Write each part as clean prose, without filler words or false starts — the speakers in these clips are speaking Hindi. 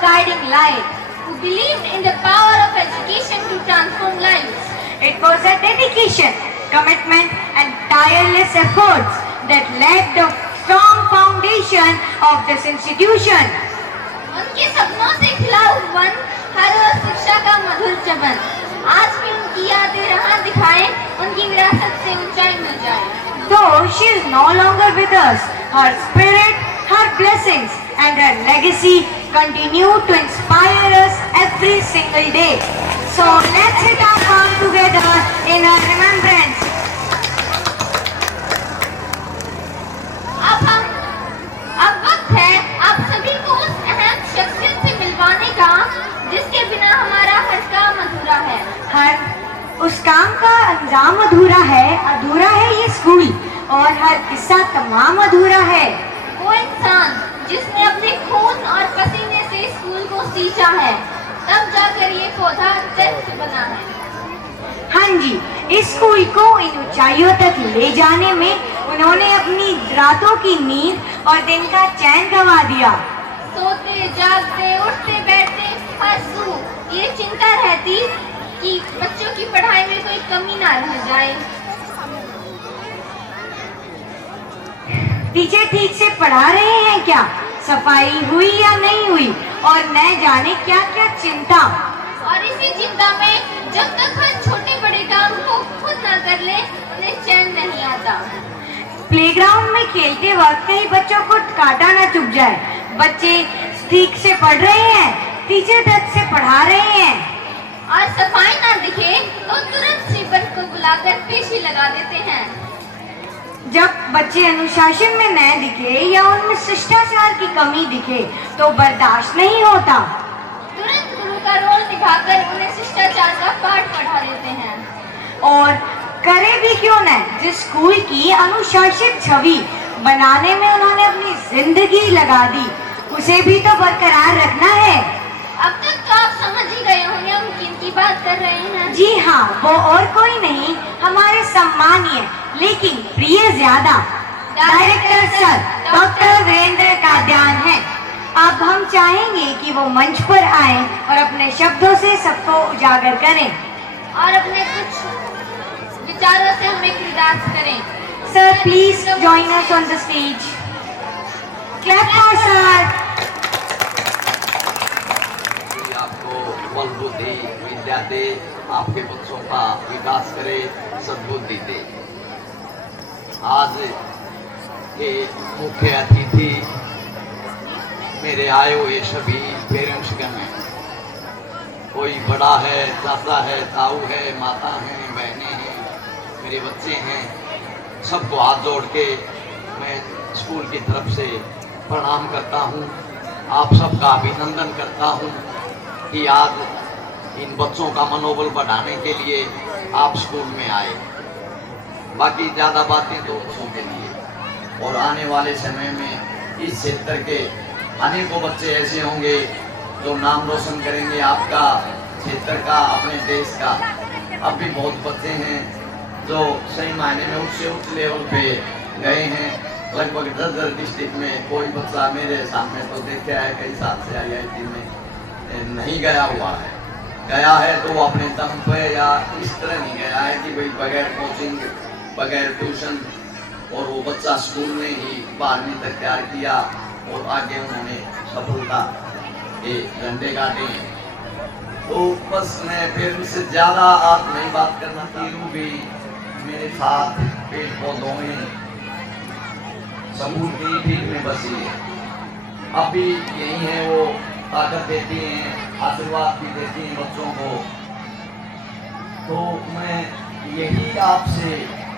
guiding light, who believed in the power of education to transform lives. It was a dedication, commitment and tireless efforts that led the strong foundation of this institution. उनके सपनों से खिला उपवन, हर रोज शिक्षा का मधुर चमन। आज भी उनकी यादें राह दिखाएं, उनकी विरासत से ऊंचाई मिल जाए। Though she is no longer with us, her spirit, her blessings and her legacy continue to inspire us every single day. So let's hit our palm together in her remembrance. अब वक्त है आप सभी को उस अहम शख्सियत से मिलवाने का जिसके बिना हमारा हर काम अधूरा है। हर उस काम का अंजाम अधूरा है ये स्कूल, और हर किस्सा तमाम अधूरा है। वो इंसान जिसने अपने खून और पसीने से स्कूल को सींचा है, तब जाकर ये पौधा दृढ़ बना है। हाँ जी, इस स्कूल को इन ऊंचाइयों तक ले जाने में उन्होंने अपनी रातों की नींद और दिन का चैन गंवा दिया। सोते जागते उठते बैठते हर सू ये चिंता रहती कि बच्चों की पढ़ाई में कोई कमी ना रह जाए। टीचर ठीक से पढ़ा रहे हैं क्या, सफाई हुई या नहीं हुई, और न जाने क्या क्या चिंता। और इसी चिंता में जब तक हर छोटे बड़े काम को खुद ना कर ले, उन्हें चैन नहीं आता। प्लेग्राउंड में खेलते वक्त कहीं बच्चों को कांटा ना चुभ जाए। बच्चे ठीक से पढ़ रहे हैं, टीचर ढंग से पढ़ा रहे हैं, और सफाई ना दिखे तो तुरंत स्वीपर को बुलाकर पेशी लगा देते हैं। जब बच्चे अनुशासन में न दिखे या उनमें शिष्टाचार की कमी दिखे तो बर्दाश्त नहीं होता। तुरंत गुरु का रोल निभाकर उन्हें शिष्टाचार का पाठ पढ़ा देते हैं। और करे भी क्यों न, जिस स्कूल की अनुशासित छवि बनाने में उन्होंने अपनी जिंदगी लगा दी, उसे भी तो बरकरार रखना है। अब तक तो आप समझ ही गए होंगे हम किनकी बात कर रहे हैं। जी हाँ, वो और कोई नहीं, हमारे सम्मानीय लेकिन प्रिय ज्यादा director sir doctor Virender Kadian है। अब हम चाहेंगे कि वो मंच पर आएं और अपने शब्दों से सबको उजागर करें और अपने कुछ विचारों से हमें कृतार्थ करें। Sir please join us on the stage. Clap for sir. आपको बल बुद्धि विद्या दे, आपके बच्चों का विकास करे, सद्बुद्धि दे। आज के मुख्य अतिथि मेरे आए हुए सभी पेरेंट्सगण हैं। कोई बड़ा है, चाचा है, ताऊ है, माता है, बहनें हैं, मेरे बच्चे हैं। सबको हाथ जोड़ के मैं स्कूल की तरफ से प्रणाम करता हूँ। आप सबका अभिनंदन करता हूँ कि आज इन बच्चों का मनोबल बढ़ाने के लिए आप स्कूल में आए। बाकी ज़्यादा बातें तो बच्चों के लिए, और आने वाले समय में इस क्षेत्र के अनेकों बच्चे ऐसे होंगे जो नाम रोशन करेंगे आपका, क्षेत्र का, अपने देश का। अब भी बहुत बच्चे हैं जो सही मायने में उससे उच्च लेवल पे गए हैं। लगभग 10 डिस्ट्रिक्ट में कोई बच्चा मेरे सामने तो देखा है कई साल से IIT में नहीं गया हुआ है। गया है तो वो अपने दम पे या इस तरह नहीं गया है कि भाई बगैर कोचिंग बगैर ट्यूशन, और वो बच्चा स्कूल में ही 12वीं तक तैयार किया और आगे उन्होंने सफलता के झंडे गाड़े। तो बस मैं फिर उससे ज़्यादा आज नहीं बात करना चाहूँ। भी मेरे साथ पेड़ पौधों में समूह की भीड़ में बसी है, अब भी यही है, वो ताकत देती हैं, आशीर्वाद भी देती हैं बच्चों को। तो मैं यही आपसे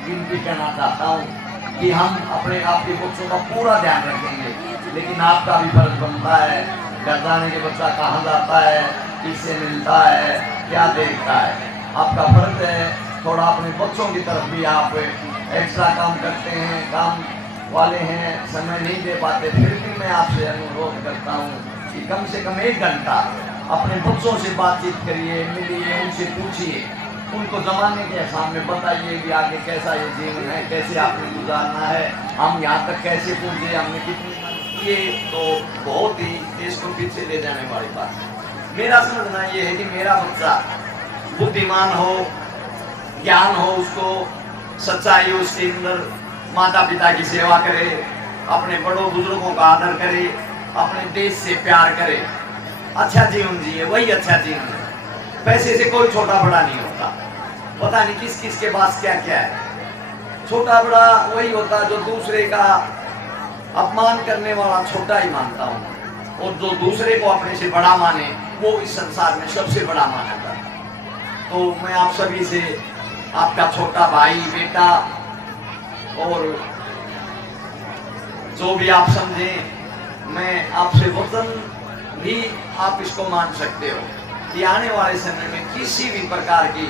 विनती करना चाहता हूँ कि हम अपने आपके बच्चों का पूरा ध्यान रखेंगे, लेकिन आपका भी फर्ज बनता है घर जाने के बच्चा कहाँ जाता है, किससे मिलता है, क्या देखता है। आपका फर्ज है थोड़ा अपने बच्चों की तरफ भी आप एक्स्ट्रा काम करते हैं, काम वाले हैं, समय नहीं दे पाते, फिर भी मैं आपसे अनुरोध करता हूँ कि कम से कम 1 घंटा अपने बच्चों से बातचीत करिए, मिलिए, उनसे पूछिए, उनको जमाने के सामने बताइए कि आगे कैसा ये जीवन है, कैसे आपने गुजारना है, हम यहाँ तक कैसे पहुँचे, हमने कितनी मेहनत किए। तो बहुत ही देश को पीछे ले जाने वाली बात है। मेरा समझना ये है कि मेरा बच्चा बुद्धिमान हो, ज्ञान हो, उसको सच्चाई हो उसके अंदर, माता पिता की सेवा करे, अपने बड़ों बुजुर्गों का आदर करे, अपने देश से प्यार करे, अच्छा जीवन जिए, वही अच्छा जीवन है। पैसे से कोई छोटा बड़ा नहीं होता। पता नहीं किस किस के पास क्या क्या है। छोटा बड़ा वही होता जो दूसरे का अपमान करने वाला छोटा ही मानता हूँ, और जो दूसरे को अपने से बड़ा माने वो इस संसार में सबसे बड़ा माना जाता है। तो मैं आप सभी से, आपका छोटा भाई बेटा, और जो भी आप समझें, मैं आपसे वचन भी आप इसको मान सकते हो कि आने वाले समय में किसी भी प्रकार की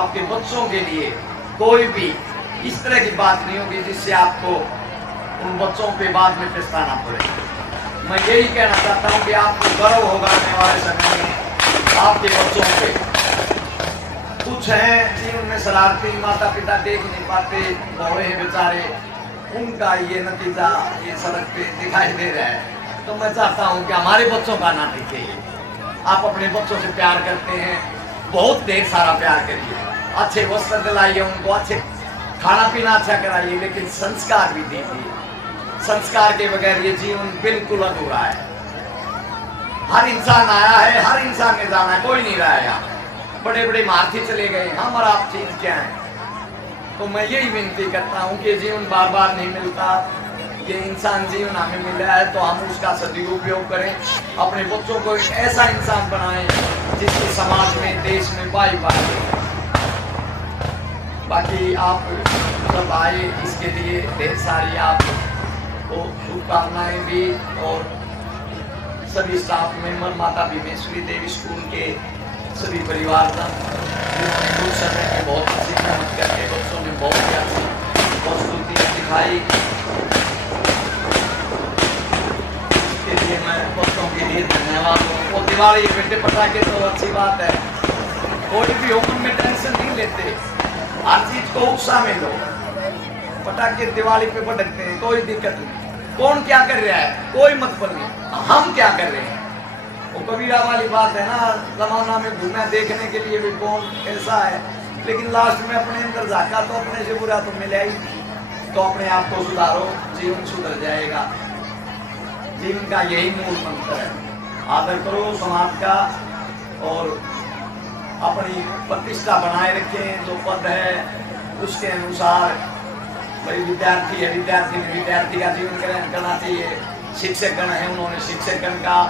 आपके बच्चों के लिए कोई भी इस तरह की बात नहीं होगी जिससे आपको उन बच्चों पे बाद में पछताना पड़े। मैं यही कहना चाहता हूँ कि आपको गर्व होगा आने वाले समय में आपके बच्चों पे। कुछ हैं जीवन में शरारती, माता पिता देख नहीं पाते, बौड़े हैं बेचारे, उनका ये नतीजा ये सड़क पे दिखाई दे रहा है। तो मैं चाहता हूँ कि हमारे बच्चों का ना दिखे। आप अपने बच्चों से प्यार करते हैं, बहुत ढेर सारा प्यार करिए, अच्छे वस्त्र दिलाइए उनको, अच्छे खाना पीना अच्छा कराइए, लेकिन संस्कार भी दीजिए। संस्कार के बगैर ये जीवन बिल्कुल अधूरा है। हर इंसान आया है, हर इंसान ने जाना है, कोई नहीं रहा है यहाँ। बड़े बड़े महारथी चले गए, हम और आप चीज क्या है। तो मैं यही विनती करता हूँ कि जीवन बार बार नहीं मिलता, ये इंसान जीवन हमें मिला है तो हम उसका सदुपयोग करें, अपने बच्चों को एक ऐसा इंसान बनाएं जिसके समाज में, देश में वाई पाए। बाकी आप सब आए इसके लिए ढेर सारी आपको शुभकामनाएं भी, और सभी स्टाफ मेंबर, माता भीमेश्वरी देवी स्कूल के सभी परिवारजन जिन्होंने कुछ समय में बहुत अच्छी मेहनत करके बच्चों में बहुत ही अच्छी प्रस्तुति दिखाई, इसके लिए मैं बच्चों के लिए धन्यवाद हूँ। और दिवाली बेटे पटाखे तो अच्छी बात है, कोई भी हुक्म में टेंशन नहीं लेते, हर चीज को उत्साह में लो। पटाखे दिवाली पे पटकते हैं, कोई दिक्कत नहीं। कौन क्या कर रहा है कोई मतलब नहीं, हम क्या कर रहे हैं। वो कबीरा वाली बात है ना, जमाना में घूमना देखने के लिए भी कौन कैसा है, लेकिन लास्ट में अपने अंदर झाका तो अपने से बुरा तो मिला ही। तो अपने आप को सुधारो, जीवन सुधर जाएगा। जीवन का यही मूल मंत्र है, आदर करो समाज का और अपनी प्रतिष्ठा बनाए रखें। जो पद है उसके अनुसार, भाई विद्यार्थी है, विद्यार्थी ने विद्यार्थी का जीवन ग्रहण करना चाहिए। शिक्षक गण है, उन्होंने शिक्षक गण का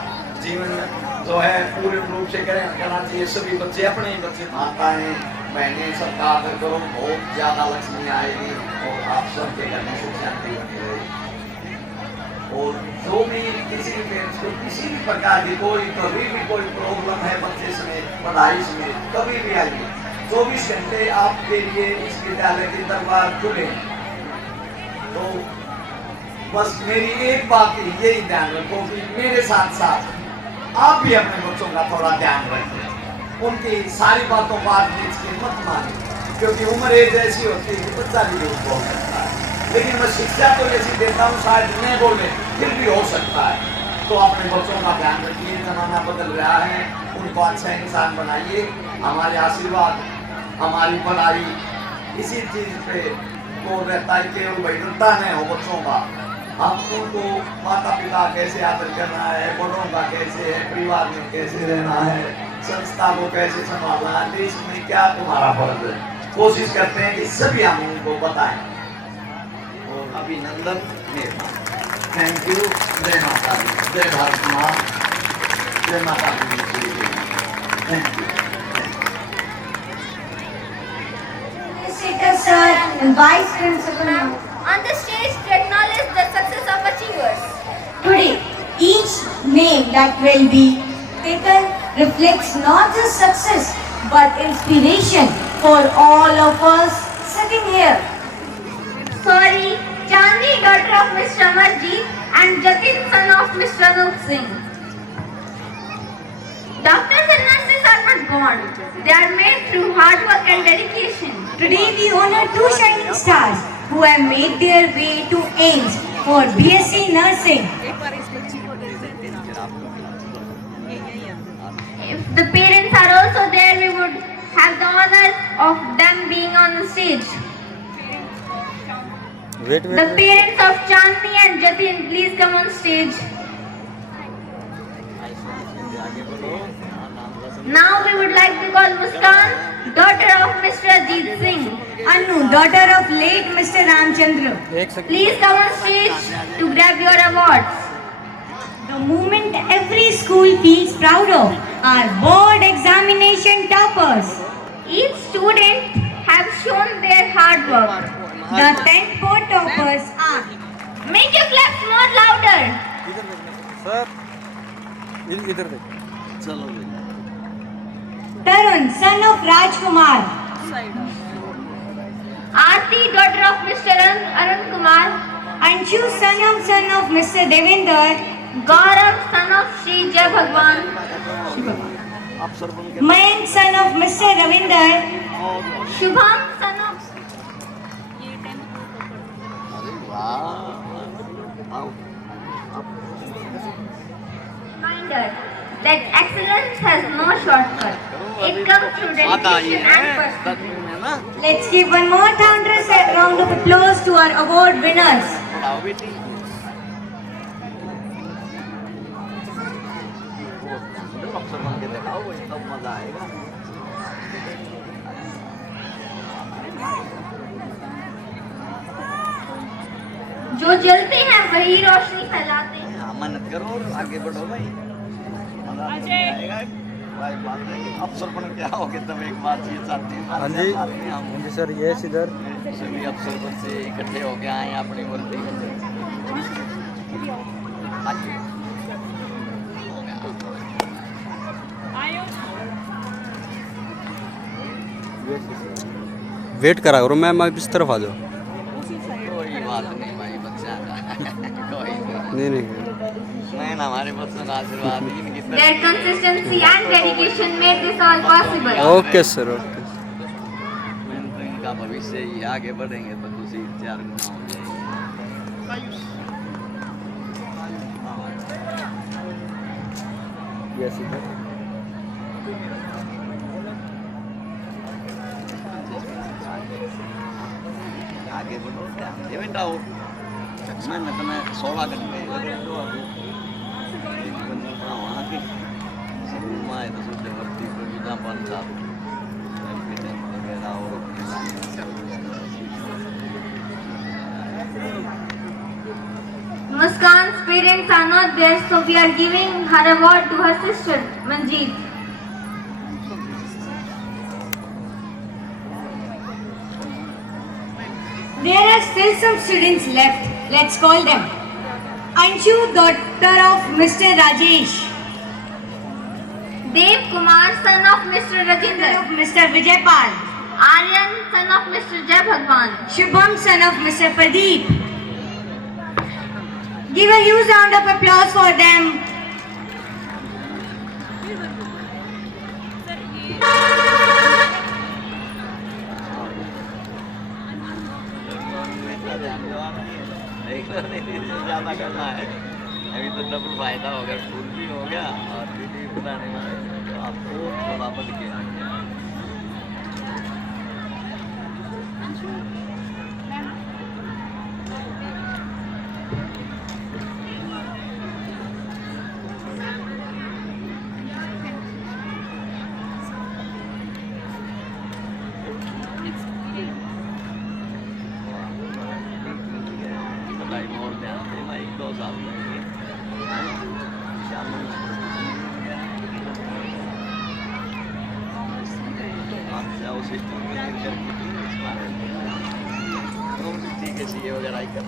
जीवन जो है पूर्ण रूप से ग्रहण करना चाहिए। सभी बच्चे, अपने ही बच्चे, माताएं बहनें सबका आदर करो, बहुत ज्यादा लक्ष्मी आएगी और आप सबके घर में सुख शांति बनी रहेगी। और जो भी किसी भी पेरेंट्स को किसी भी प्रकार की कभी भी कोई प्रॉब्लम है बच्चे समेत, पढ़ाई समेत, कभी भी आइए, 24 घंटे आपके लिए इस विद्यालय के दरबार खुले। तो बस मेरी एक बात यही ध्यान रखो कि मेरे साथ साथ आप भी अपने बच्चों का थोड़ा ध्यान रखें, उनकी सारी बातों को आप बीच के मत माने, क्योंकि उम्र एक जैसी होती है कि बच्चा भी झूठ बोल सकता है। लेकिन मैं शिक्षा तो ऐसी देता हूँ, शायद नहीं बोले फिर भी हो सकता है। तो अपने बच्चों का ध्यान रखिए, जमाना बदल रहा है, उनको अच्छा इंसान बनाइए। हमारे आशीर्वाद, हमारी भलाई इसी चीज पे वो रहता है, केवल वैधता नहीं हो बच्चों का। हम उनको माता पिता कैसे आदर करना है, बड़ों का कैसे है, परिवार में कैसे रहना है, संस्था को कैसे संभालना है, देश में क्या तुम्हारा फर्ज है, कोशिश करते हैं कि सभी हम उनको बताएं। और अभिनंदन मेरा, थैंक यू। जय माता दी, जय भारत माँ, जय माता दी। Thank you. Sir and Vice Principal. On the stage to acknowledge the success of achievers. Today, each name that will be taken reflects not just success but inspiration for all of us sitting here. Sorry, Chandni, daughter of Mr. Amarjeet, and Jatin, son of Mr. Anup Singh. Doctors and nurses are not born. They are made through hard work and dedication. Today we honor two shining stars who have made their way to AIIMS for BSc Nursing. If the parents are also there, we would have the honor of them being on the stage. The parents of Chandni and Jatin, please come on stage. Now we would like to call Muskan, daughter of Mr. Ajit Singh. Anu, daughter of late Mr. Ramchandra. Please come on stage to grab your awards. The moment every school feels proud of are board examination toppers. Each student have shown their hard work. The 10th board toppers are Make your claps more louder. Sir इधर देख चलो Tarun, son of Rajkumar. Aarti, daughter of Mr. Arun Kumar. Anshu, son of Mr. Devinder. Gaurav, son of Shri Jai Bhagwan. अफसर बन के Mayank, son of Mr. Ravinder. Shubham, son of अरे वाह आओ Reminder that excellence has no shortcut. It comes through dedication and persistence. है ना Let's give one more round of applause to our award winners. पढ़ाओ बेटी अफसर बन के दिखाओ वही तब मजा आएगा जो जलते हैं वही रोशनी फैलाते हैं. हाँ, मेहनत करो और आगे बढ़ो भाई मजा आएगा भाई बात है अफसर बन के आओगे तब एक बात ये चाहती है हाँ जी हाँ जी सर ये इधर सभी अफसर बच्चे इकट्ठे होके आए हैं अपनी वर्दी हाँ जी हो गया वेट करा करो मैम आप इस तरफ आ जाओ कोई बात नहीं भाई बच्चा का कोई नहीं नहीं ना हमारे बच्चों का आशीर्वाद ही इनकी तरफ Their consistency and dedication made this all possible. Okay sir okay मेहनत इनका भविष्य ही आगे बढ़ेंगे तो खुशी 4 गुना हो जाएगी यस इधर आगे बढ़ो ध्यान दे बेटा और मेहनत में 16 घंटे लगे तो अभी एक बंदा वहाँ के सब आए तो सोचे भर्ती को विदा बन जाओ वगैरह और Muskan's parents are not there, so we are giving her award to her sister, Manjeet. There are still some students left. Let's call them. Anshu, daughter of Mr. Rajesh. Dev Kumar, son of Mr. Daughter Rajinder. of Mr. Vijaypal. Aryan, son of Mr. Jai Bhagwan. Shubham, son of Mr. Pradeep. Give a huge round of applause for them. ज़्यादा करना है अभी तो डबल फायदा होगा स्कूल भी हो गया और वीडियो बनाने वाले तो आपको थोड़ा बढ़ के आ गया पढ़ाई में और ध्यान दे भाई 2 साल ठीक है सी वगैरह ही कर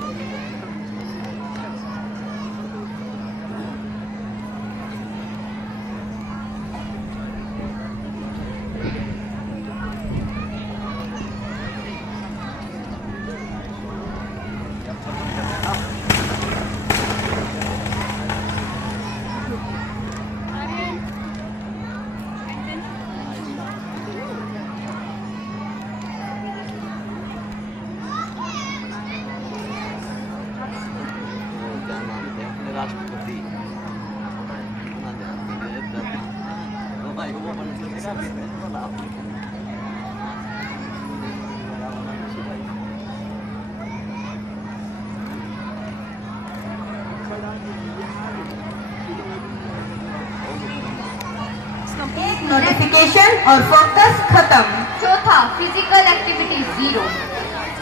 नोटिफिकेशन और फोकस खत्म। चौथा, फिजिकल एक्टिविटी 0,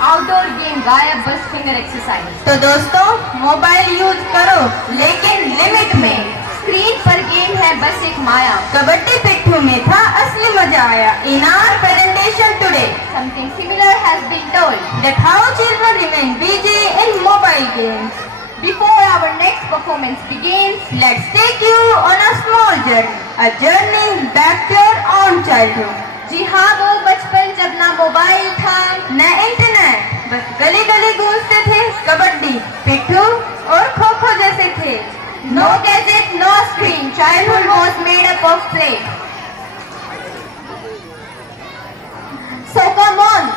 आउटडोर गेम गायब, बस फिंगर एक्सरसाइज। तो दोस्तों, मोबाइल यूज करो लेकिन लिमिट में। स्क्रीन पर गेम है बस एक माया। कबड्डी पिट्ठू में था असली मजा आया। In our presentation today, Something similar has been told. that how children remain busy in mobile games. Before our next performance begins, Let's take you on a small journey, a journey back to your own childhood. जी हाँ, वो बचपन जब ना मोबाइल था न इंटरनेट, बस गली गली गूंजते थे कबड्डी, पिट्ठू और खो खो जैसे थे। no gadget, no screen. Childhood was made up of play. So come on,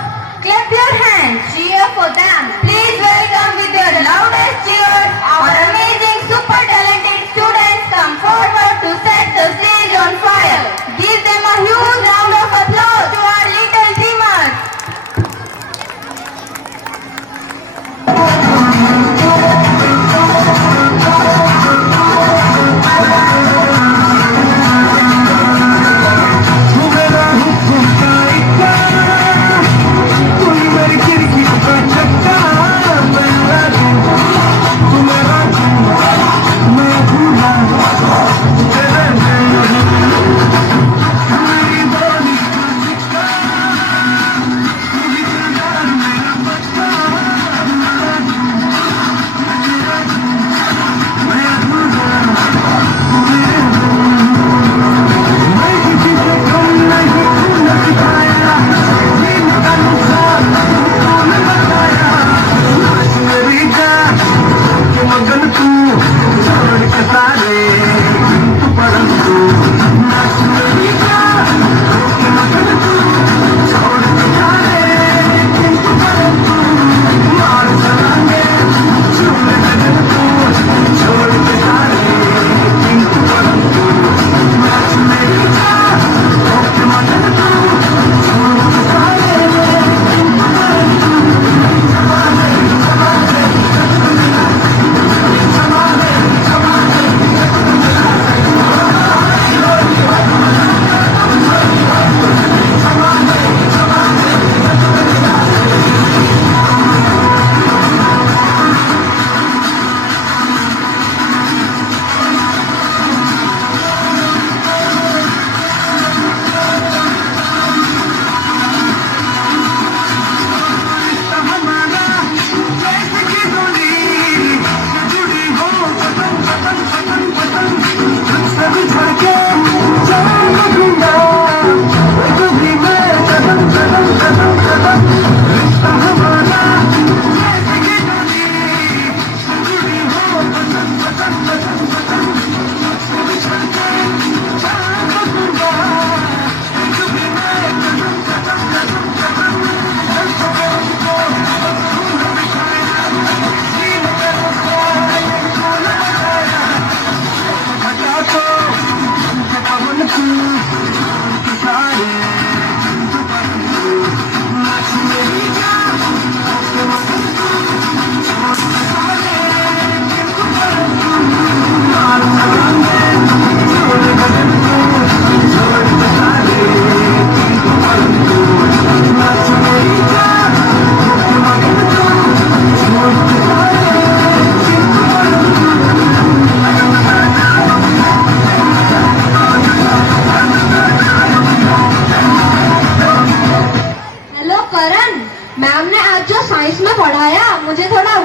Clap your hands. cheer for them. Please welcome with your loudest cheer our amazing super talented students come forward to set the stage on fire. Give them a huge round of applause to our little dreamers.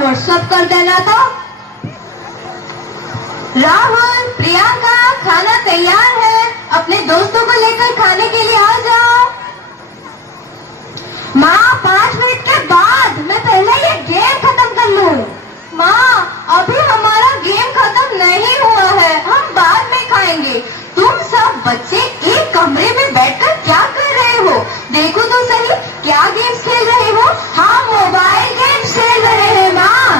WhatsApp कर देना तो। राहुल, प्रियंका, खाना तैयार है, अपने दोस्तों को लेकर खाने के लिए आ जाओ। माँ, 5 मिनट के बाद, मैं पहले ये गेम खत्म कर लूं। माँ, अभी हमारा गेम खत्म नहीं हुआ है, हम बाद में खाएंगे। तुम सब बच्चे एक कमरे में बैठकर क्या कर रहे हो? देखो तो सही, क्या गेम्स खेल रहे हो? हाँ, मोबाइल गेम्स खेल रहे हैं। माँ,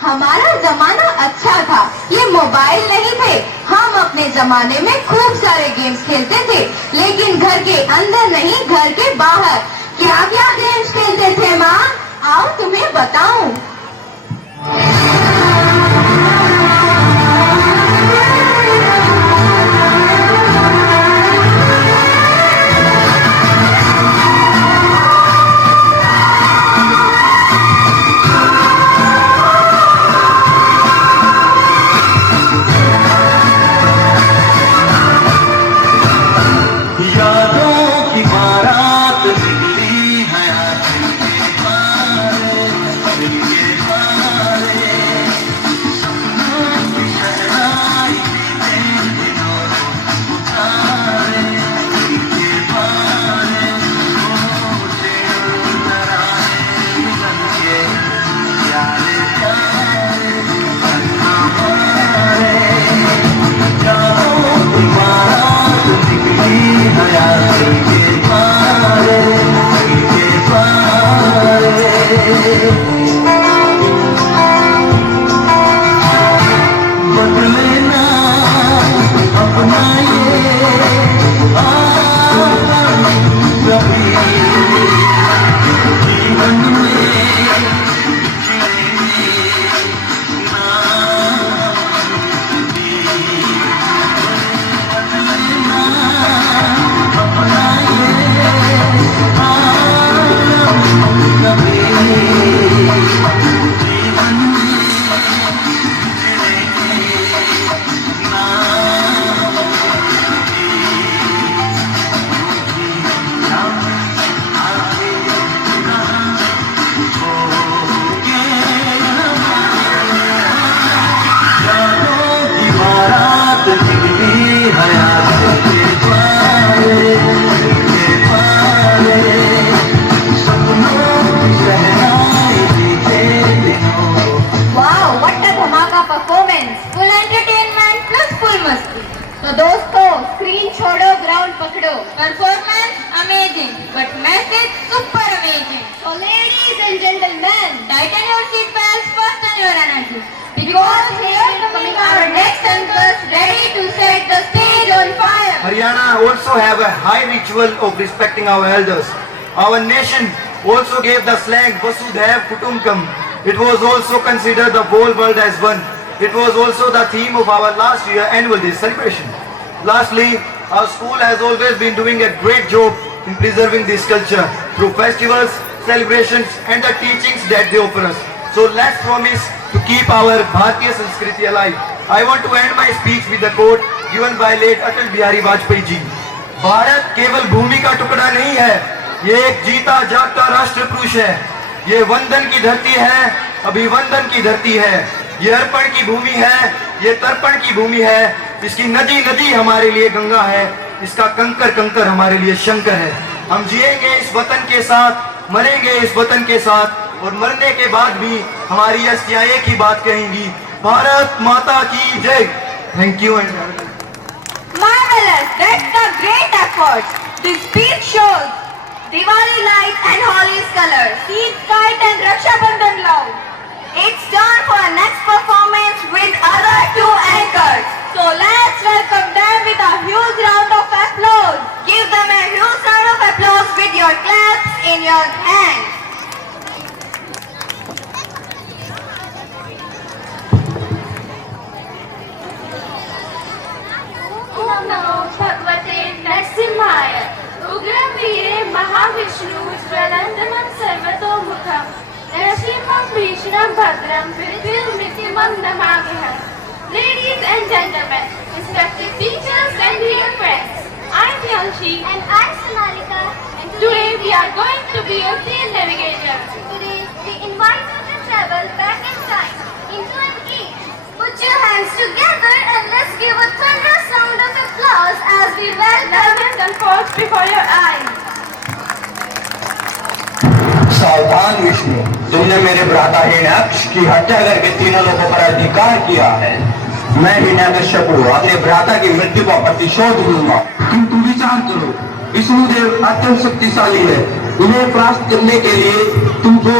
हमारा जमाना अच्छा था, ये मोबाइल नहीं थे, हम अपने अपने जमाने में खूब सारे गेम्स खेलते थे, लेकिन घर के अंदर नहीं, घर के बाहर। क्या क्या गेम्स खेलते थे माँ? आओ तुम्हें बताऊं। तो दोस्तों, स्क्रीन छोड़ो, ग्राउंड पकड़ो। Performance amazing, but message super amazing. So ladies and gentlemen, tighten your seat belts, fasten your energy, because here coming our next anchors, ready to set the stage on fire. Haryana also have a high ritual of respecting our elders. Our nation also gave the slang Vasudhaiv Kutumbakam. It was also considered the whole world as one. It was also the theme of our last year annual day celebration. Lastly, our school has always been doing a great job in preserving this culture through festivals, celebrations and the teachings that they offer us. So let's promise to keep our Bharatiya Sanskriti alive. I want to end my speech with a quote given by late Atal Bihari Vajpayee ji. Bharat केवल भूमि का टुकड़ा नहीं है, ये एक जीता जागता राष्ट्र पुरुष है। ये वंदन की धरती है, अभिवंदन की धरती है। ये अर्पण की भूमि है, ये तर्पण की भूमि है। इसकी नदी नदी हमारे लिए गंगा है, इसका कंकर कंकर हमारे लिए शंकर है। हम जिएंगे इस वतन के साथ, मरेंगे इस वतन के साथ, और मरने के बाद भी हमारी अस्थियां एक ही बात कहेंगी, भारत माता की जय। Thank you and Marvelous! That's a great effort. This speech shows Diwali lights and Holi's colors, seeds, kite and Raksha Bandhan love. It's time for our next performance with other two anchors. So let's welcome them with a huge round of applause. Give them a huge round of applause with your claps in your hands. नमो भगवते नरसिंहाय उग्रं वीरे महाविष्णु ज्वलन्तमं सर्वतोमुखं नरसिंहं भीषणं भद्रं विद्युन्मितिमं नमाम्यहम्. Ladies and gentlemen, respected teachers and dear friends, I'm Yanshi And I'm Sonalika. And Today we are going to be your field navigator. today we invite you to travel back in time into an age. Put your hands together and let's give a thunderous sound of applause as we welcome Diamonds and pearls before your eyes. सावधान विष्णु, तुमने मेरे भ्राता हिरण्याक्ष की हत्या करके तीनों लोगों पर अधिकार किया है। मैं हिरण्यकश्यप अपने भ्राता की मृत्यु का प्रतिशोध लूंगा। किंतु विचार करो, विष्णुदेव अत्यंत शक्तिशाली है। उन्हें परास्त करने के लिए तुमको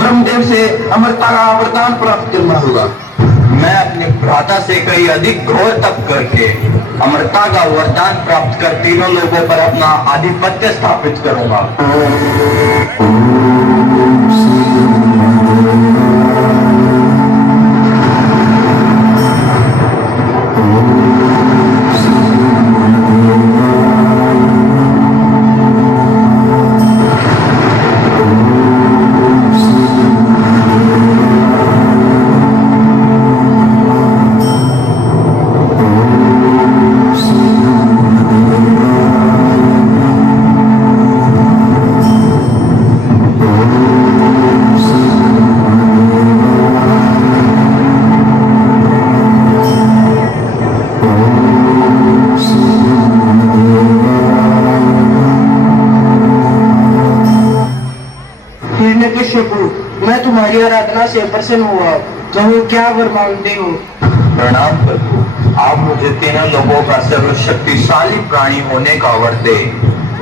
ब्रह्मदेव से अमरता का वरदान प्राप्त करना होगा। मैं अपने भ्राता से कई अधिक घोर तप करके अमरता का वरदान प्राप्त कर तीनों लोगों पर अपना आधिपत्य स्थापित करूंगा। मैं तुम्हारी आराधना से प्रसन्न हुआ, कहो क्या वर मांगते हो? प्रणाम प्रभु, आप मुझे तीनों लोगों का सर्वशक्तिशाली प्राणी होने का वर दे।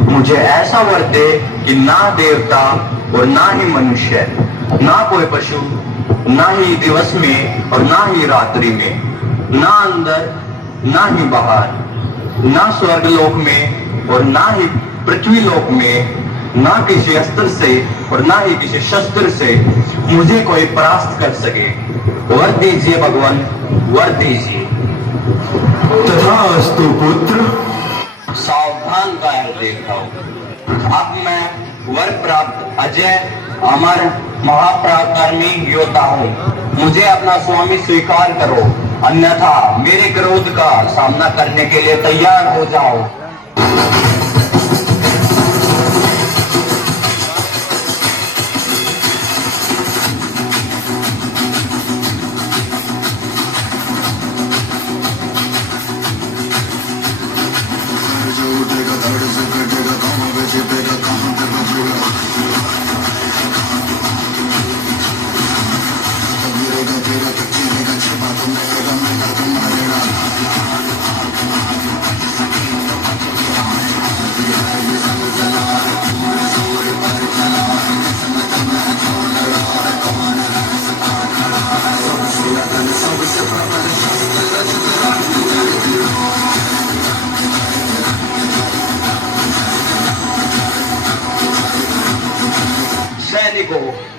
मुझे ऐसा वर दे कि ना देवता और ना ही मनुष्य, ना कोई पशु, ना ही दिवस में और ना ही रात्रि में, ना अंदर ना ही बाहर, ना स्वर्गलोक में और ना ही पृथ्वी लोक में, ना किसी अस्त्र से और ना ही किसी शस्त्र से मुझे कोई परास्त कर सके। वर दीजिए भगवान, वर दीजिए। तथास्तु पुत्र। सावधान कायर देखो, अब मैं वर प्राप्त अजय अमर महापराक्रमी योद्धा हूँ। मुझे अपना स्वामी स्वीकार करो, अन्यथा मेरे क्रोध का सामना करने के लिए तैयार हो जाओ।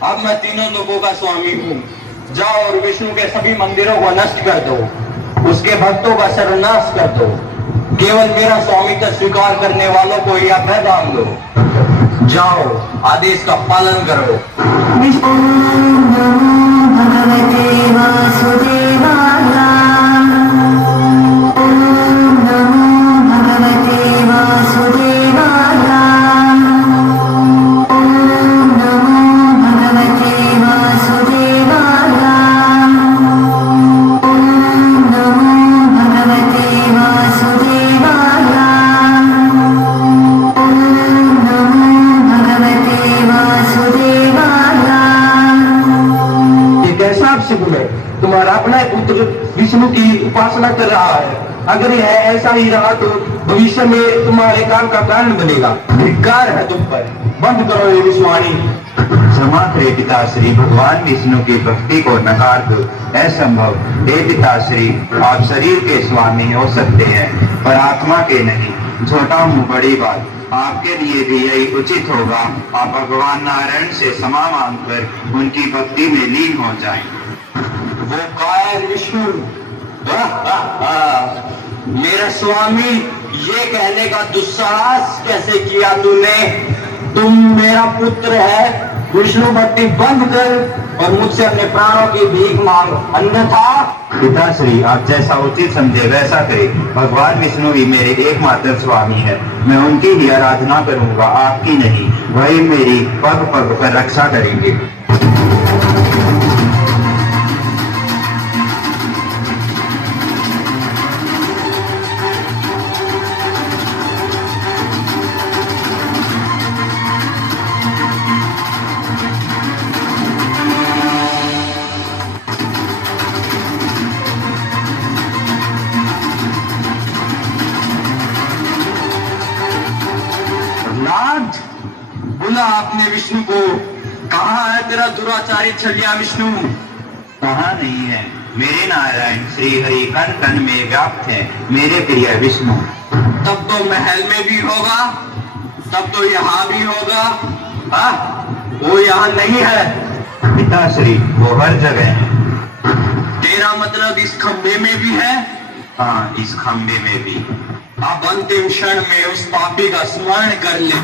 अब मैं तीनों लोगों का स्वामी हूँ। जाओ और विष्णु के सभी मंदिरों को नष्ट कर दो, उसके भक्तों का सर्वनाश कर दो। केवल मेरा स्वामित्व स्वीकार करने वालों को ही अभय दान दो। जाओ, आदेश का पालन करो। भगवते वासुदेवाय। भगवते वासुदेवाय। तुम्हारा अपना पुत्र विष्णु की उपासना कर रहा है। अगर यह ऐसा ही रहा तो भविष्य में तुम्हारे काम का कारण बनेगा। धिक्कार है तुम पर, बंद करो ये विश्वाणी। क्षमा करे पिताश्री, भगवान विष्णु की भक्ति को नकार दो, असंभव। हे पिताश्री, आप शरीर के स्वामी हो सकते हैं पर आत्मा के नहीं। छोटा हूँ बड़ी बात, आपके लिए भी यही उचित होगा आप भगवान नारायण से क्षमा मांगकर उनकी भक्ति में लीन हो जाएं। वो कायर विष्णु, मेरा स्वामी, ये कहने का दुस्साहस कैसे किया तूने? तुम मेरा पुत्र है, विष्णु भक्ति बंद कर और मुझसे अपने प्राणों की भीख मांग, अन्यथा। पिताश्री, आप जैसा उचित समझे वैसा करें। भगवान विष्णु ही मेरे एकमात्र स्वामी है, मैं उनकी ही आराधना करूंगा, आपकी नहीं। वही मेरी पग पग पर रक्षा करेंगे। बोला आपने विष्णु को, कहाँ है तेरा दुराचारी छलिया विष्णु? कहाँ नहीं है, मेरे नारायण श्री हरि कण कण में व्याप्त है मेरे प्रिय विष्णु। तब तो महल में भी होगा, तब तो यहाँ भी होगा। हाँ, वो यहाँ नहीं है। पिताश्री वो हर जगह है। तेरा मतलब इस खंबे में भी है? हाँ, इस खंबे में भी। अब अंतिम क्षण में उस पापी का स्मरण कर ले।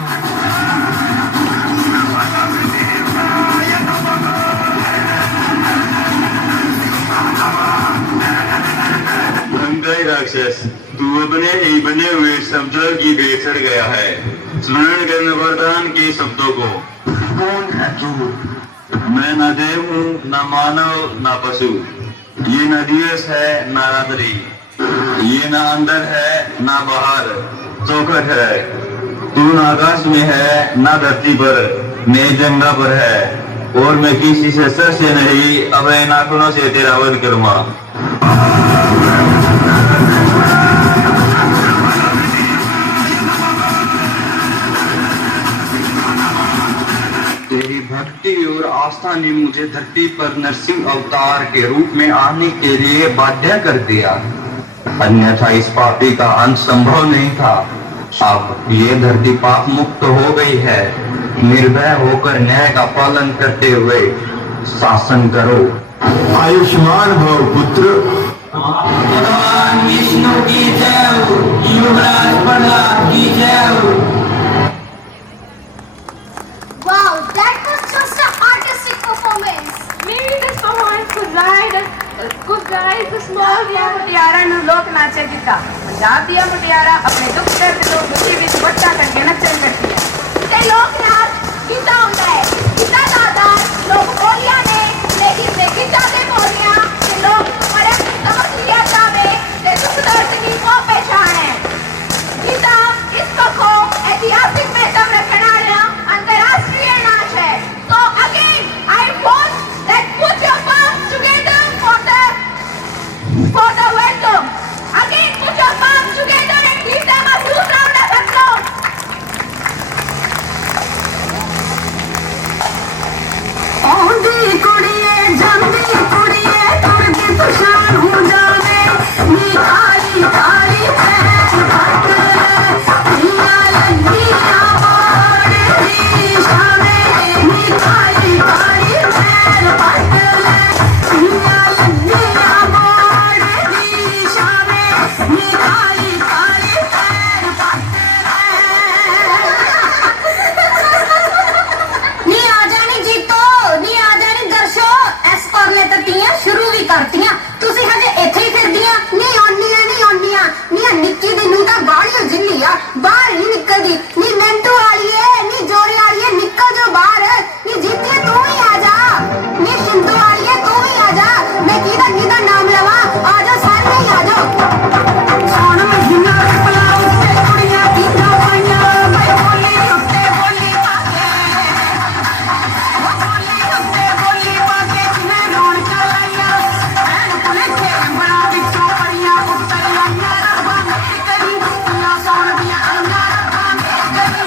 गंगाई राक्षस, तू अपने ही बने हुए शब्दों की बेचड़ गया है। स्मरण करने वरदान के शब्दों को। कौन है तू? मैं न देव हूँ, न मानव, न पशु। ये न दिवस है न रात्रि, ये न अंदर है न बाहर, चौखट है। तू न आकाश में है न धरती पर, न जंगा पर है। और मैं किसी से सर से नहीं, अपने नाखूनों से तेरा वध करूंगा। तेरी भक्ति और आस्था ने मुझे धरती पर नरसिंह अवतार के रूप में आने के लिए बाध्य कर दिया, अन्यथा इस पापी का अंत संभव नहीं था। अब ये धरती पाप मुक्त हो गई है। निर्भय होकर न्याय का पालन करते हुए शासन करो। आयुष्मान भव पुत्र। भगवान विष्णु की जय हो, युवराज प्रहलाद की जय हो। Wow, that was just an artistic performance. Maybe this performance could guide the small ਮੁਟਿਆਰਾਂ ਨੂੰ ਲੋਕ ਨਾਚ ਦਿੱਤਾ। ਪੰਜਾਬ ਦੀਆਂ ਮੁਟਿਆਰਾਂ ਆਪਣੇ ਦੁੱਖ ਦਰਦ ਨੂੰ ਖੁਸ਼ੀ ਵਿੱਚ ਵੱਟਾ ਕਰਕੇ ਨੱਚਣ ਕਰਦੀਆਂ। ਤੇ ਲੋਕ ਨਾਚ ਗੀਤਾ ਹੁੰਦਾ ਹੈ। ਗੀਤਾ ਦਾ ਆਧਾਰ ਲੋਕ ਬੋਲੀਆਂ ਨੇ, ਲੇਕਿਨ ਤੇ ਗੀਤਾ ਦੇ ਬੋਲੀਆਂ ਤੇ ਲੋਕ ਪਰਮ ਸਮਝ ਲਿਆ ਜਾਵੇ ਤੇ ਦੁੱਖ ਦਰਦ ਦੀ ਉਹ ਪਹਿਚਾਣ है। गीता इस को ऐतिहासिक महत्व रखने वाला अंतरराष्ट्रीय नाच है। So again, I want that put your palms together for the welcome. Again, put your palms together and give them a huge round of applause. ਆਉਂਦੀ ਕੁੜੀਏ ਜਾਂਦੀ ਕੁੜੀਏ ਤੁਰਦੀ ਤੁਸ਼ਾਰ ਹੋ ਜਾਵੇ ਨੀ ਕਾਲੀ ਕਾਲੀ ਪੈਰ ਪੱਟ ਨੀਆਂ ਲੱਗੀਆਂ ਬਾੜ ਦੀ ਸ਼ਾਵੇ ਨੀ ਕਾਲੀ ਕਾਲੀ ਪੈਰ ਪੱਟ ਨੀਆਂ ਲੱਗੀਆਂ ਬਾੜ ਦੀ ਸ਼ਾਵੇ ਨੀ ਕਾਲੀ ਕਾਲੀ ਪੈਰ ਪੱਟ ਨੀ ਆ ਜਾਣੀ ਜੀਤੋ, ਨੀ ਆ ਜਾਣੀ ਦਰਸ਼ੋ। ਇਸ ਪਰਲੇ ਤੱਤੀਆਂ ਸ਼ੁਰੂ ਵੀ ਕਰਤੀਆਂ, ਤੁਸੀਂ ਹਜੇ ਇੱਥੇ ਹੀ ਫਿਰਦੀਆਂ। ਨੀ ਆਉਂਦੀਆਂ ਨੀ ਨਿੱਕੀ ਦੀ ਨੂੰ ਤਾਂ ਬਾਹਲੀ ਜਿੰਨੀ ਆ, ਬਾਹਰ ਨਹੀਂ ਨਿਕਲਦੀ। ਨੀ ਮਿੰਟੂ ਵਾਲੀਏ, ਨੀ ਜੋਰੇ ਵਾਲੀਏ, ਨਿਕਲ ਜਾ ਬਾਹਰ। ਨੀ ਜੀਤੇ ਤੂੰ ਵੀ ਆ ਜਾ, ਨੀ ਸਿੰਧੂ ਵਾਲੀਏ ਤੂੰ ਵੀ ਆ ਜਾ। ਮੈਂ ਕਿਹਦਾ ਨਾਮ ਲਵਾਂ? ਆ ਜਾ ਸਾਰੇ ਹੀ ਆ ਜਾਓ। ਸੌਣ ਮਹੀਨਾ ਰਪਲਾ ਉੱਤੇ ਕੁੜੀਆਂ ਪੀਂਘਾਂ ਪਾਈਆਂ ਮੈਂ ਬੋਲੀ ਉੱਤੇ ਬੋਲੀ ਪਾ ਕੇ ਬੋਲੀ ਪਾ ਕੇ ਕਿਨੇ ਰੌਣਕਾਂ ਲਾਈਆਂ ਐਨ ਪੁਲੇਖੇ ਅੰਬਰਾਂ ਵਿੱਚੋਂ ਪਰੀਆਂ ਉੱਤਰ ਆਈਆਂ ਰੱਬਾਂ ਨੇ ਕਰੀ ਨਾ ਸੌਣ ਦੀਆਂ ਆਈਆਂ ਰੱਬਾਂ ਨੇ ਕਰੀ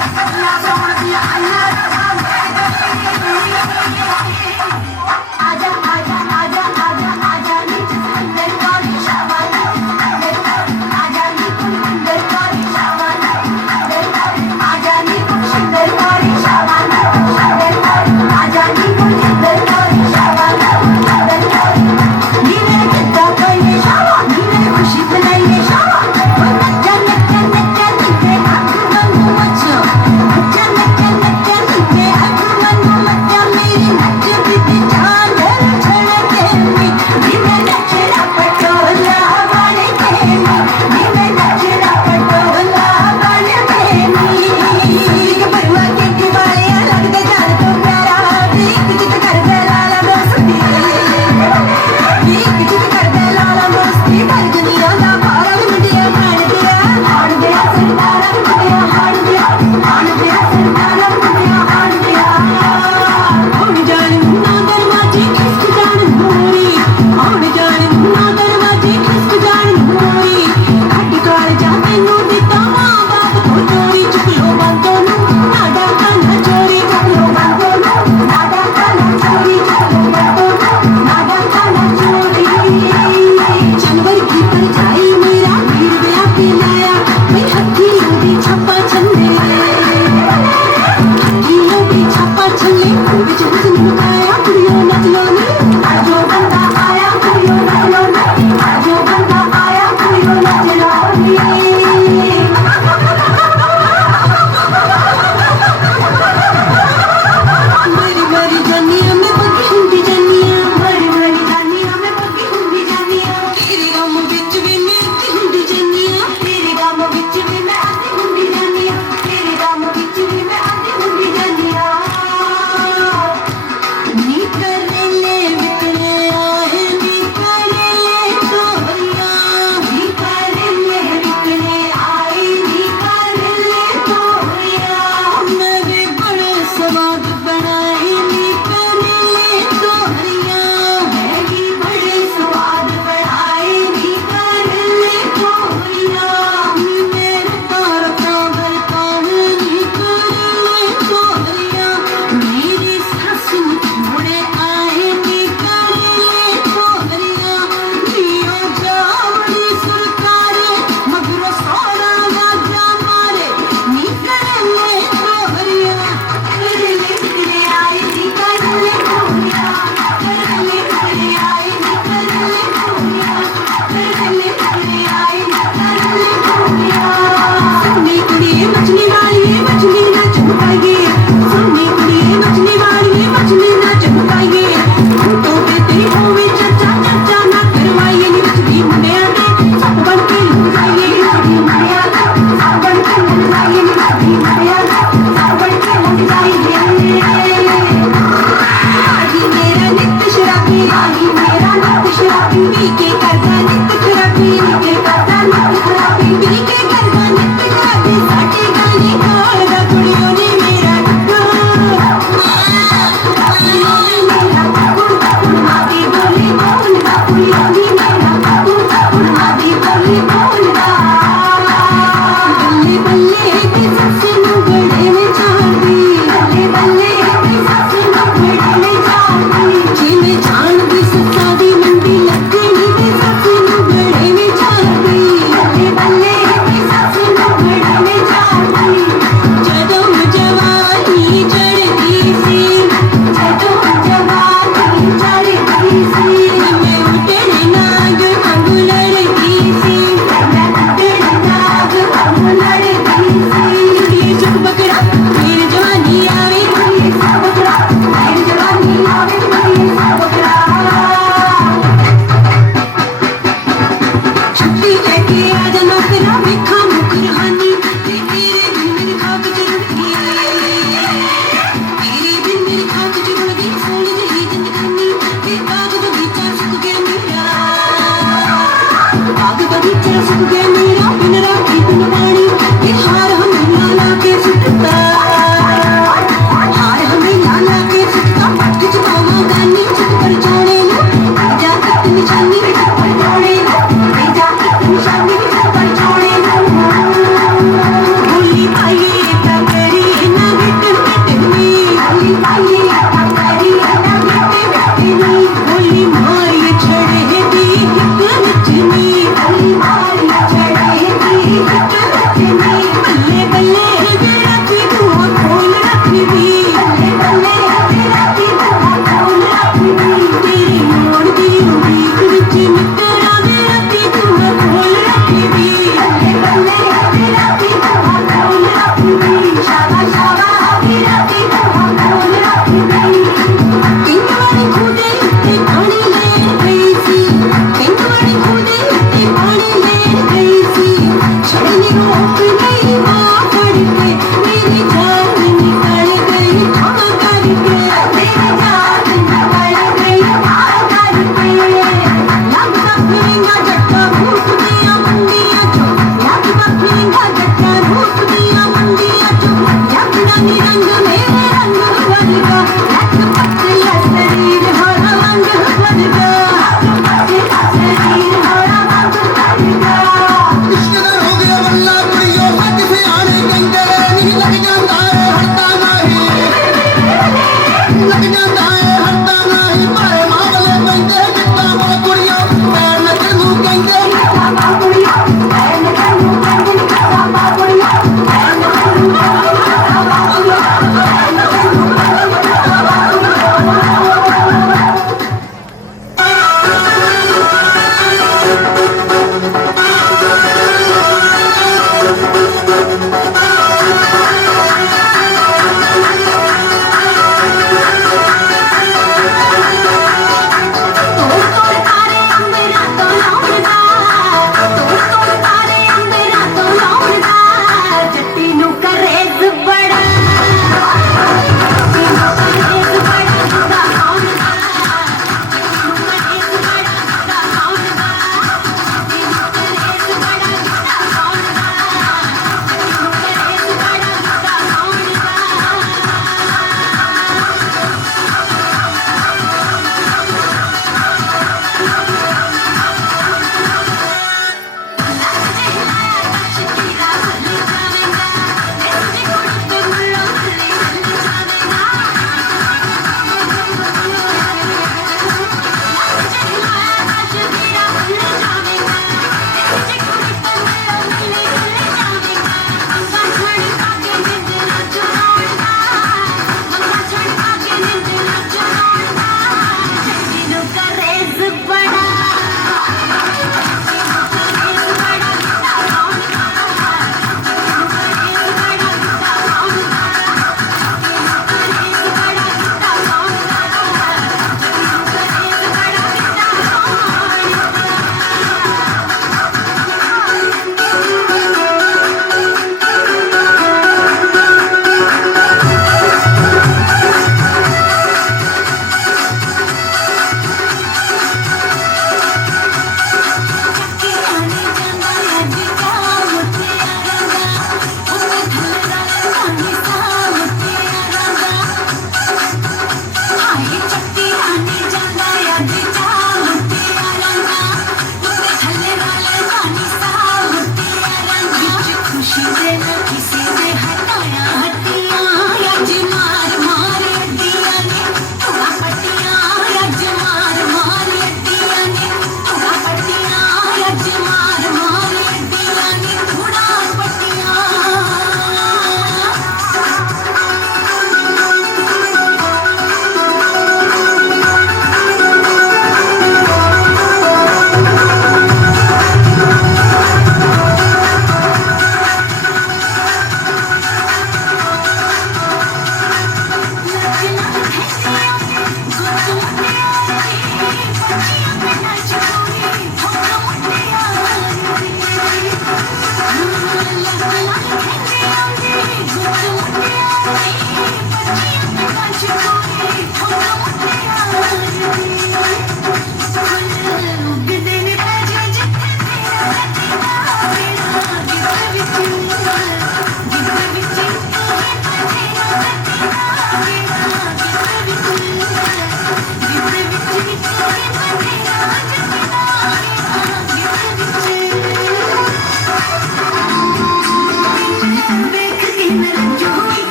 देख के मेरे जो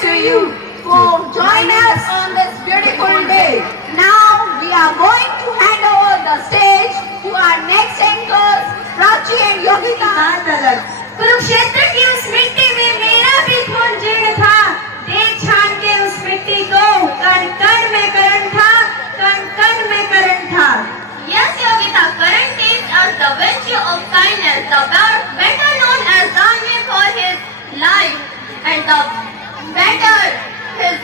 to you for joining us on this beautiful day. Now we are going to hand over the stage to our next anchors, Prachi and Yogita. Kurukshetra की उस मिट्टी में मेरा भी खून जीर्ण था, देख छान के उस मिट्टी को, कण कण में करण था, कण कण में करण था। Yes, Yogita, current is as the virtue of kindness, the better known as Dharmi for his life, and the better his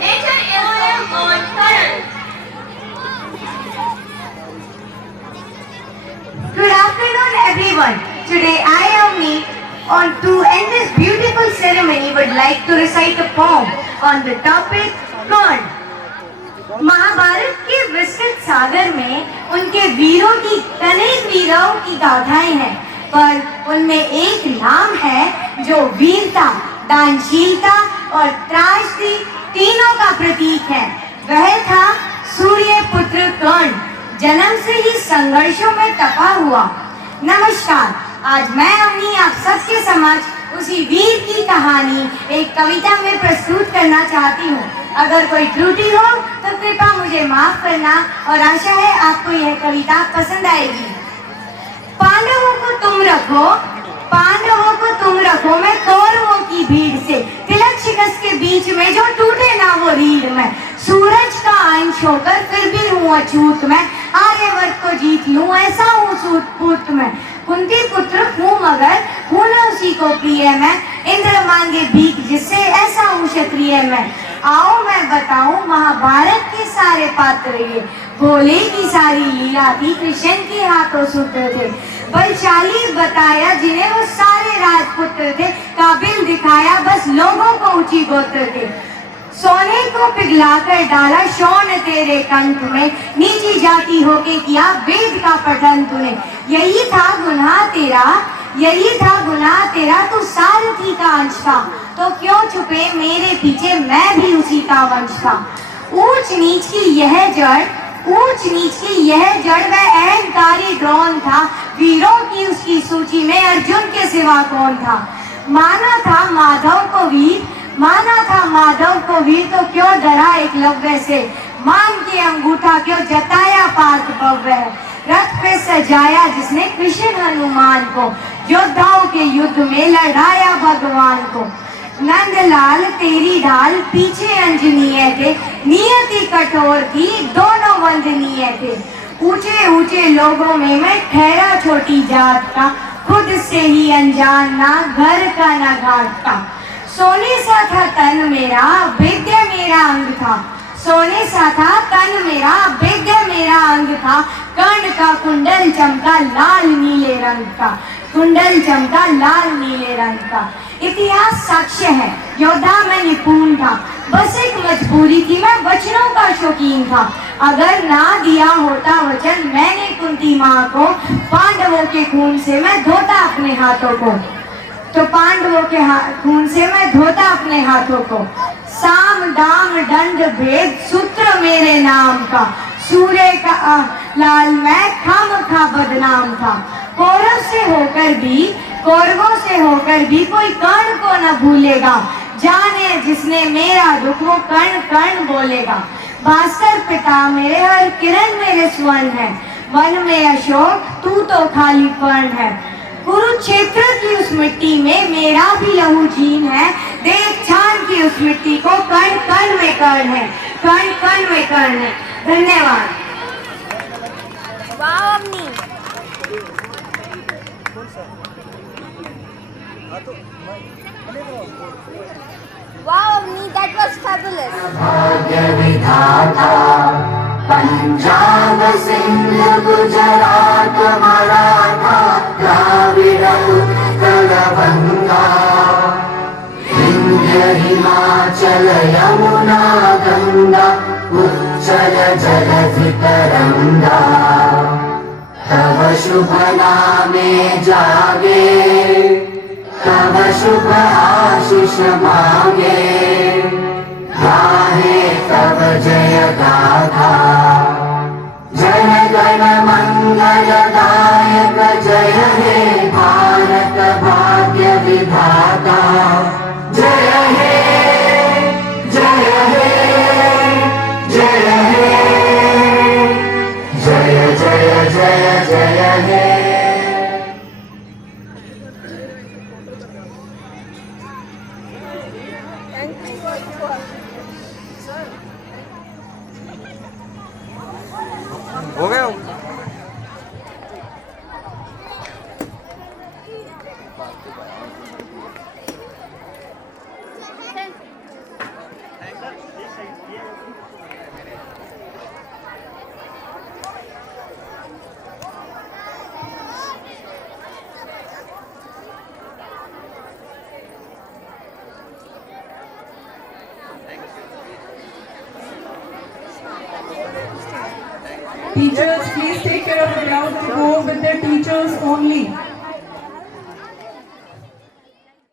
nature is on current. Good afternoon, everyone. Today I am me to end this beautiful ceremony would like to recite a poem on the topic Kर्ण। Mahabharat के विस्तृत सागर में उनके वीरों की अनेक वीराओं की गाथाएं हैं, पर उनमें एक नाम है जो वीरता, दानशीलता और त्रासदी तीनों का प्रतीक है। वह था सूर्य पुत्र कर्ण, जन्म से ही संघर्षों में तपा हुआ। नमस्कार, आज मैं अपनी आप सबके समक्ष उसी वीर की कहानी एक कविता में प्रस्तुत करना चाहती हूँ। अगर कोई त्रुटि हो तो कृपया मुझे माफ करना और आशा है आपको यह कविता पसंद आएगी। पांडवों को तुम रखो, पांडवों को तुम रखो, मैं कौरवों की भीड़ से, तिलक शिकस्त के बीच में जो टूटे ना वो रीढ़ में, सूरज का अंश होकर फिर भी हूँ अछूत मैं, आर्यवर्त को जीत लूं ऐसा हूँ सूत मैं, कुंती पुत्र हूँ मगर हूँ न उसी को प्रिय मैं, इंद्र मांगे भीख जिससे ऐसा हूँ क्षत्रिय मैं। आओ मैं बताऊं महाभारत के सारे पात्र ये, भोले की सारी लीला थी, कृष्ण के हाथों सूत्र थे, बलशाली बताया जिन्हें वो सारे राजपुत्र थे, काबिल दिखाया बस लोगों को ऊंची गोत्र थे। सोने को पिघलाकर डाला शौन तेरे कंठ में, नीची जाति होके किया वेद का पठन तूने, यही था गुनाह तेरा, यही था गुनाह तेरा, तू सारथी का अंश था, तो क्यों छुपे मेरे पीछे, मैं भी उसी का वंश था। ऊंच नीच की यह जड़, ऊंच नीच की यह जड़ वह अहंकारी ड्रोन था, वीरों की उसकी सूची में अर्जुन के सिवा कौन था। माना था माधव को वीर, माना था माधव को वीर, तो क्यों डरा एकलव्य से, मान के अंगूठा क्यों जताया पार्थ भव्य है। रथ पे सजाया जिसने कृष्ण हनुमान को, योद्धाओं के युद्ध में लड़ाया भगवान को। नंदलाल तेरी ढाल पीछे अंजनीय थे, नियति कठोर थी दोनों वंदनीय थे। ऊंचे ऊंचे लोगों में मैं ठहरा छोटी जात का, खुद से ही अनजान ना घर का ना घाट का। सोने सा था तन मेरा, विद्य मेरा अंग था, सोने सा था तन मेरा, विद्य मेरा अंग था, कर्ण का कुंडल चमका लाल नीले रंग का, कुंडल चमका लाल नीले रंग का। इतिहास साक्ष्य है योद्धा मैं निपुण था, बस एक मजबूरी थी मैं वचनों का शौकीन था, अगर ना दिया होता वचन मैंने कुंती माँ को, पांडवों के खून से मैं धोता अपने हाथों को, तो पांडवों के खून से मैं धोता अपने हाथों को। साम दाम दंड भेद सूत्र मेरे नाम का, सूर्य का लाल मैं खाम खा बदनाम था। कौरव से होकर भी, कौरवों से होकर भी कोई कर्ण को न भूलेगा, जाने जिसने मेरा दुख वो कर्ण कर्ण बोलेगा। भास्कर पिता मेरे हर किरण मेरे स्वर्ण है, वन में अशोक तू तो खाली पर्ण है। कुरुक्षेत्र की उस मिट्टी में मेरा भी लहू जीन है, देख छान की उस मिट्टी को, कण कण में कर्ण है, कण कण में कर्ण है। धन्यवाद। वाह अम्मी, wow Amni, that was fabulous. भाग्य विधाता पंजाब सिंध गुजरात मराठा द्राविड़ उत्कल बंगा विंध्य हिमाचल यमुना गंगा उच्चल जलधि तरंगा तव शुभ नामे जागे तव शुभ आशीष मांगे गाहे तव जय गाथा जय गण मंगल दायक जय हे भारत भाग्य विधाता जय हे Teachers, please take care of the ground to go with their teachers only.